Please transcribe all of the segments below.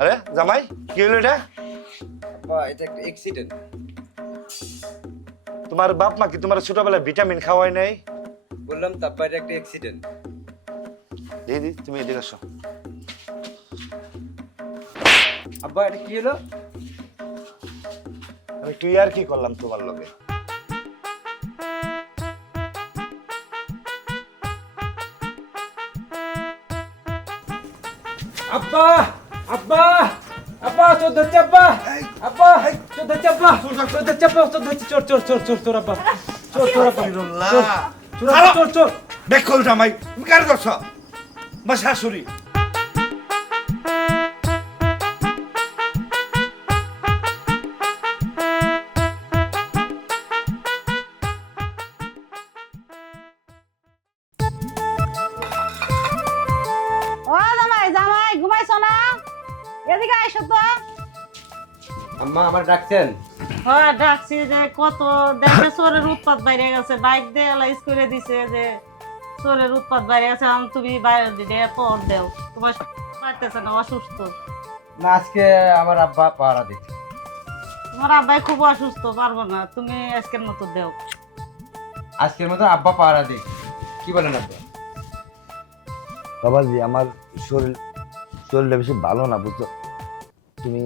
আরে জামাই কি হলো এটা? এটা একটা অ্যাক্সিডেন্ট তোমার বাপ মা কি তোমার ছোটবেলায় ভিটামিন খাওয়াই নাই? বললাম তার বাইরে একটা অ্যাক্সিডেন্ট দিদি তুমি এদিকে আসো। আব্বা এটা কি হলো? আমি তুই আর কি করলাম তোমার লগে? আব্বা আব্বা আব্বা চোর ধরছে আব্বা। আব্বা চোর ধরছে আব্বা। চোর ধরছে। আব্বা চোর ধরছে চোর চোর চোর চোর চোর আব্বা। চোর চোর আব্বা। চোর চোর চোর চোর। দেখো জামাই তুমি কার করছ? আমার শাশুড়ি। এদিকে আইসো তো। আম্মা আমার ডাকছেন? হ্যাঁ ডাকছি যে কত দেখে চোরের উৎপাত বাইরে গেছে। বাইক দিয়ে এলাইজ করে দিছে যে চোরের উৎপাত বাইরে গেছে। আমি তুমি বাইরে দিলে পর দেও। তোমার পারতেছে না অসুস্থ। না আজকে আমার আব্বা পাহারা দিচ্ছে। তোমার আব্বাই খুব অসুস্থ পারব না। তুমি আজকের মতো দেও। আজকের মতো আব্বা পাহারা দিক কি বলেন আব্বা? বাবাজি আমার শরীর শরীরটা বেশি ভালো না বুঝছ? তুমি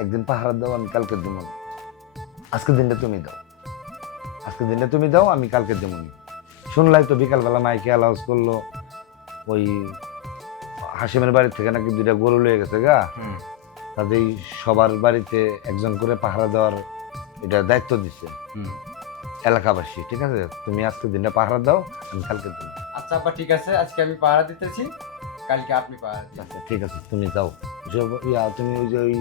একদিন পাহারা দাও আমি কালকে দেবো আজকের দিনটা তুমি দাও। আজকের দিনটা তুমি দাও আমি কালকে দেবো শুনলাই তো বিকালবেলা মাইকে অ্যালাউন্স করল ওই হাসিমের বাড়ি থেকে নাকি দুইটা গরু লয়ে গেছে গা। হুম। তাদের সবার বাড়িতে একজন করে পাহারা দেওয়ার এটা দায়িত্ব দিচ্ছে হুম। এলাকাবাসী ঠিক আছে? তুমি আজকে দিনটা পাহারা দাও আমি কালকে দেবো আচ্ছা আপা ঠিক আছে আজকে আমি পাহারা দিতেছি কালকে আপনি পাহারা আচ্ছা ঠিক আছে তুমি যাও। যে- ইয়া তুমি ওই যে ওই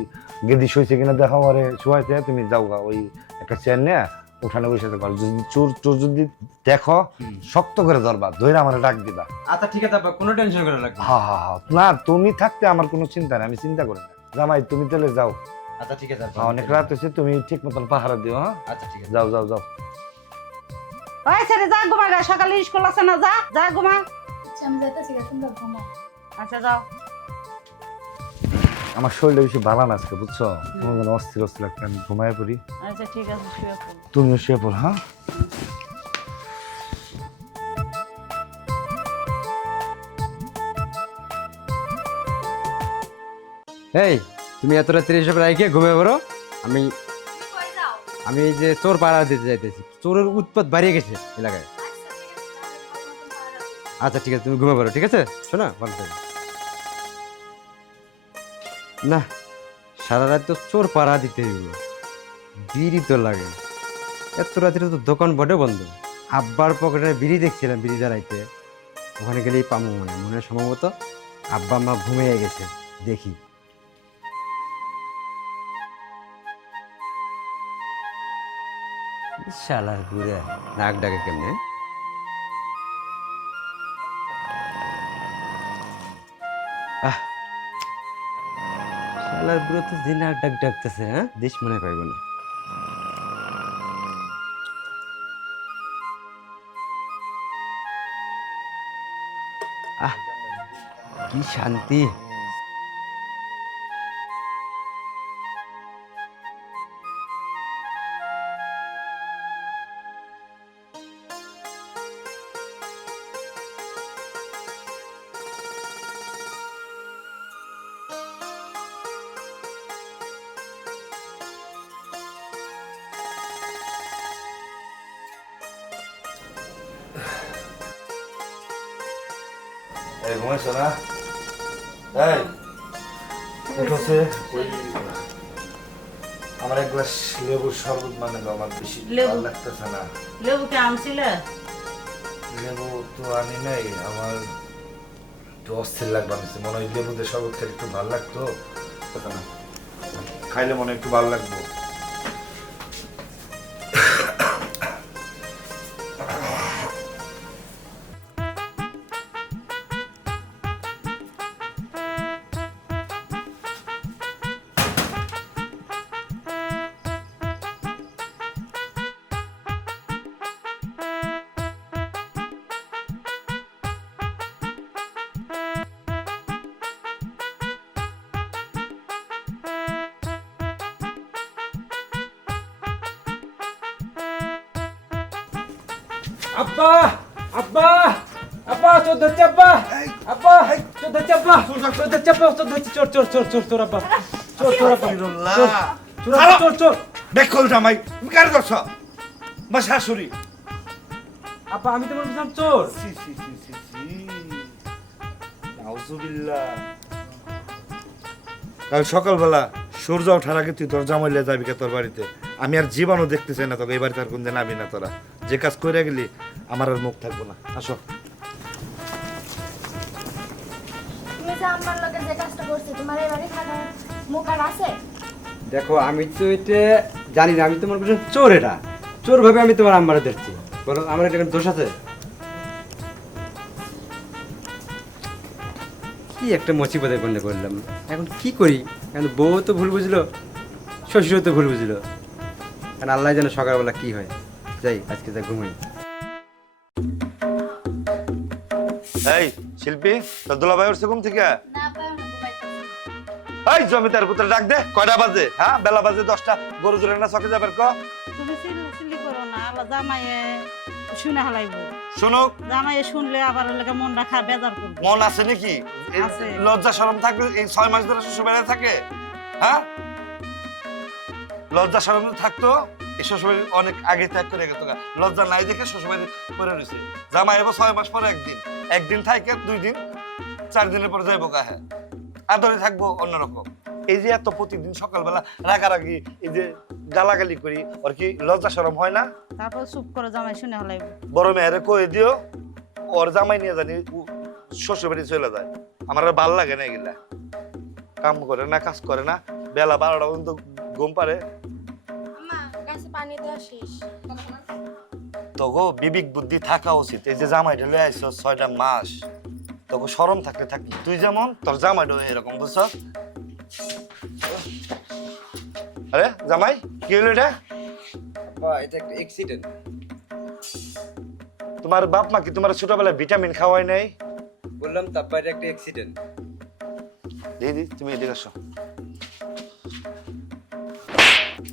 গেদি শুয়েছে কিনা দেখো আরে শুয়াইতে তুমি যাও গা ওই একটা চেয়ার নিয়ে উঠানে বসে থাকো। যদি চোর চোর যদি দেখো শক্ত করে ধরবা ধরে আমার ডাক দিবা। আচ্ছা ঠিক আছে কোনো টেনশন করা লাগবে না। হা হা হা। না তুমি থাকতে আমার কোনো চিন্তা নেই আমি চিন্তা করি না। জামাই তুমি তাহলে যাও। আচ্ছা ঠিক আছে হ্যাঁ, অনেক রাত হয়েছে তুমি ঠিক মতন পাহারা দিও হ্যাঁ? আচ্ছা ঠিক আছে। যাও যাও যাও। ওই ছেড়ে যা ঘুমা সকালে স্কুল আছে না যা যা ঘুমা। আচ্ছা আমি যাইতেছি তোমরা ঘুমাও আচ্ছা যাও। আমার শরীরটা বেশি ভালো না আজকে বুঝছ? তোমার যেন অস্থির অস্থির লাগছে আমি ঘুমায় পড়ি। আচ্ছা ঠিক আছে শুয়ে পড়ো। তুমিও শুয়ে পড়ো হ্যাঁ? এই তুমি এত রাত্রে এসব রাইকে ঘুমিয়ে পড়ো? আমি আমি এই যে চোর পাহারা দিতে যাইতেছি। চোরের উৎপাত বাড়িয়ে গেছে এলাকায়। আচ্ছা ঠিক আছে তুমি ঘুমিয়ে পড়ো ঠিক আছে? শোনা ভালো থাকো। না, সারা রাত তো চোর পাড়া দিতে হইব। বিড়ি তো লাগে। এত রাত্রে তো দোকান বটে বন্ধ। আব্বার পকেটে বিড়ি দেখছিলাম বিড়ি জ্বালাইতে। ওখানে গেলেই পামো মনে মনে সম্ভবত আব্বা মা ঘুমিয়ে গেছে। দেখি। শালার ঘুরে নাক ডাকে কেমনে? আহ শালার বুড়ো তো যে ডাক ডাকতেছে হ্যাঁ? দেশ মনে পাইব না। আহ কি শান্তি। এই ঘুমাইছো না? এই উঠোছে। ওই আমার এক গ্লাস লেবুর শরবত মানে দাও আমার বেশি লেবু? ভালো লাগতেছে না। লেবুকে আনছিলে? লেবু তো আনি নাই আমার একটু অস্থির লাগবে আমি মনে হয় লেবু দিয়ে শরবত খেলে একটু ভালো লাগতো। খাইলে মনে হয় একটু ভালো লাগবে। আব্বা আব্বা আব্বা চোদ্দ হচ্ছে আব্বা। আব্বা চোদ্দ হচ্ছে আব্বা। চোদ্দ হচ্ছে আব্বা। চোদ্দ হচ্ছে চোর চোর চোর চোর চোর আব্বা। চোর চোর আব্বা। চোর চোর চোর চোর। দেখল জামাই তুমি কার করছ বা শাশুড়ি। আব্বা আমি তো মনে করছিলাম চোর। সি সি সি সি সি নাউজুবিল্লাহ। কাল সকালবেলা সূর্য ওঠার আগে তুই তোর জামাইলে যাবি কে তোর বাড়িতে? আমি আর জীবনও দেখতে চাই না তোকে এই বাড়িতে আর কোনদিন নাবি না তোরা। যে কাজ করে গেলি আমার আর মুখ থাকব না। আসো। তুমি যে আমার লোকের যে কাজটা করছ তোমার এবারে থাকার মুখ আর আছে? দেখো আমি তো এটা জানি না আমি তো মনে করছিলাম চোর এটা। চোর ভাবে আমি তোমার আম্মারে দেখছি। বলো আমার এটা কোনো দোষ আছে? কি একটা মুসিবতের কন্যা করলাম? এখন কি করি? এখন বউ তো ভুল বুঝলো শ্বশুরও তো ভুল বুঝলো। কারণ আল্লাহ যেন সকালবেলা কি হয়। যাই আজকে যা ঘুমাই। এই শিল্পী তোর দুলাভাই উঠছে ঘুম থেকে? এই জমিদার পুত্র ডাক দে কয়টা বাজে? হ্যাঁ বেলা বাজে দশটা। গরু জোরে না চকে যাবার ক? তুমি সিলি সিলি করো না আল্লাহ জামাইয়ে। শুনে হালাইব। জামাইয়ে শুনলে আবার ওর মন রাখা বেজার করবে। মন আছে নাকি? লজ্জা শরম এই ছয় মাস ধরে শ্বশুর থাকে? হ্যাঁ? লজ্জা শরম থাকতো এই শ্বশুর অনেক আগে ত্যাগ করে লজ্জা নাই দেখে শ্বশুর বাড়ি পরে রয়েছে জামা এবার ছয় মাস পরে একদিন। একদিন থাকে দুই দিন চার দিনের পরে যাইব গা হ্যাঁ। আদরে থাকব অন্যরকম। এই যে এত প্রতিদিন সকালবেলা রাগারাগি এই যে গালাগালি করি ওর কি লজ্জা শরম হয় না? তারপর চুপ করে জামাই শুনে হালাইব। বড় মেয়েরে কয়ে দিও ওর জামাই নিয়ে জানি শ্বশুর বাড়ি চলে যায়। আমার আর ভালো লাগে না এগুলা। কাম করে না কাজ করে না। বেলা বারোটা পর্যন্ত ঘুম পারে তগো বিবেক বুদ্ধি থাকা উচিত। এই যে জামাইটা লয়ে আইস ছয়টা মাস তগো সরম থাকতে থাকতে। তুই যেমন তোর জামাইটা এরকম বুঝছ? আরে জামাই কি হলো এটা? এটা একটা অ্যাক্সিডেন্ট তোমার বাপ মা কি তোমার ছোটবেলায় ভিটামিন খাওয়াই নাই? বললাম তারপর একটা অ্যাক্সিডেন্ট দিদি তুমি এদিকে আসো।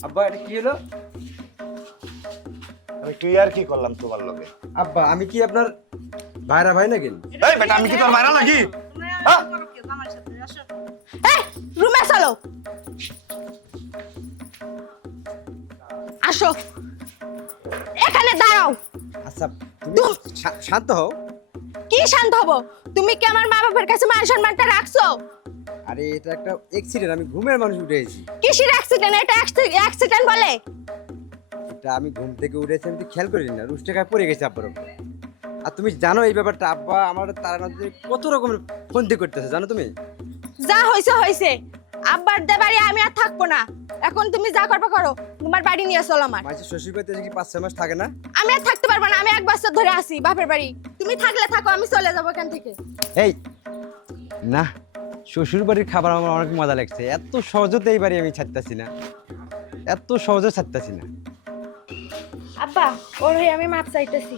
আব্বা এটা কি হলো? আমি তুই আর কি করলাম তোমার লগে? আব্বা আমি কি আপনার ভাইরা ভাই নাকি? এই বেটা আমি কি তোর মারা লাগি আসো। এখানে দাঁড়াও। আচ্ছা তুমি শান্ত হও। কি শান্ত হব? তুমি কি আমার মা বাবার কাছে মান সম্মানটা রাখছো? আরে এটা একটা অ্যাক্সিডেন্ট আমি ঘুমের মানুষ উঠে এসেছি। কিসের অ্যাক্সিডেন্ট এটা অ্যাক্সিডেন্ট বলে। এটা আমি ঘুম থেকে উঠেছি আমি তো খেয়াল করি না রুশ টাকায় পড়ে গেছে আব্বার আর তুমি জানো এই ব্যাপারটা আব্বা আমার তারা কত রকমের ফন্দি করতেছে জানো তুমি? যা হইছে হইছে। আব্বার দে বাড়ি আমি আর থাকব না। এখন তুমি যা করবে করো তোমার বাড়ি নিয়ে চলো আমার। মাঝে শ্বশুর বাড়িতে কি পাঁচ ছয় মাস থাকে না? আমি আর থাকতে পারব না আমি এক বছর ধরে আসি বাপের বাড়ি। তুমি থাকলে থাকো আমি চলে যাব এখান থেকে। এই না শ্বশুর বাড়ির খাবার আমার অনেক মজা লাগছে। এত সহজতে এই বাড়ি আমি ছাড়তেছি না। এত সহজে ছাড়তেছি না। আব্বা ওর হয়ে আমি মাপ চাইতেছি।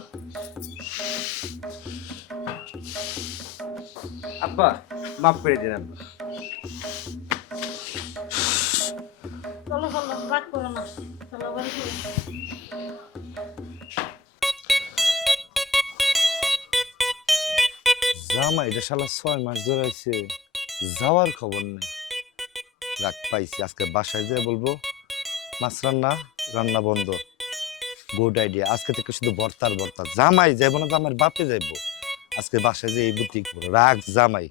আব্বা মাফ করে দিন আব্বা জামা এটা শালা ছয় মাস ধরে আছে যাওয়ার খবর নেই। রাগ পাইছি, আজকে বাসায় যেয়ে বলব, মাছ রান্না রান্না বন্ধ। গুড আইডিয়া আজকে থেকে শুধু বর্তার বর্তা জামাই যাইব না, জামাইয়ের বাপে যাইব। আজকে বাসায় যে এই বুদ্ধি রাগ জামাই।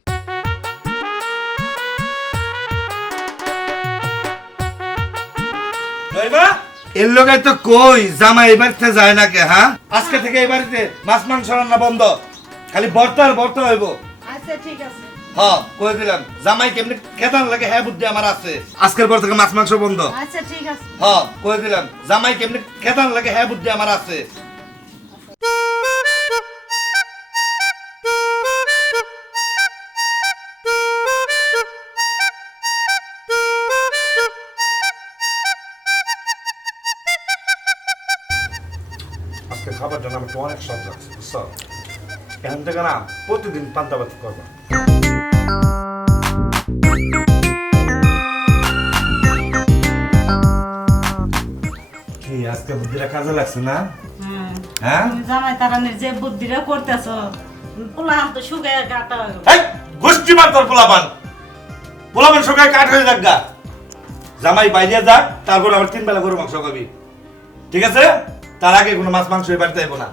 এর লোকে তো কই, জামাই বাড়িতে যায় না কে হ্যাঁ? আজকে থেকে এই বাড়িতে মাছ, মাংস রান্না বন্ধ। খালি বর্তার বর্তা হইব। আচ্ছা ঠিক আছে। হ্যাঁ কই দিলাম জামাই কেমনি খেতান লাগে হ্যাঁ বুদ্ধি আমার আছে। আজকের পর থেকে মাছ মাংস বন্ধ। আচ্ছা ঠিক আছে। হ্যাঁ কই দিলাম জামাই কেমনি খেতান লাগে হ্যাঁ বুদ্ধি আমার আছে। আজকে খাবার জন্য আমাকে অনেক সব যাচ্ছে বুঝছ? এখান থেকে না প্রতিদিন পান্তাবাদ করবা। কি আজকে বুদ্ধিটা কাজে লাগছে না? হ্যাঁ? তুমি জামাই তারানির যে বুদ্ধিটা করতেছ পোলাহান তো কাটা এই গোষ্ঠী মার তোর পোলাপান। পোলাপান সকালে কাঠ হয়ে যাক গা। জামাই বাইরে যাক তারপর আবার তিন বেলা গরু মাংস খাবি। ঠিক আছে? তার আগে কোনো মাছ মাংস এবার দেবো না।